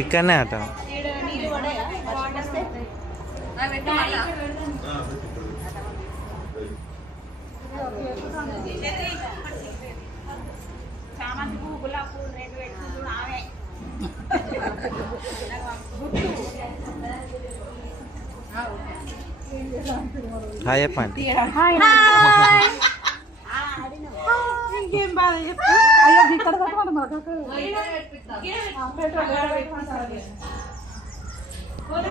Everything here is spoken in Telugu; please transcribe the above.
ఇక్కడనే అట చామంతి పువ్వు గులాబీ పువ్వు రెండు పెట్టుకుంటూ ఆమె హాయ్ చెప్పండి. ఇంకేం బాధ అయ్యో ఇక్కడ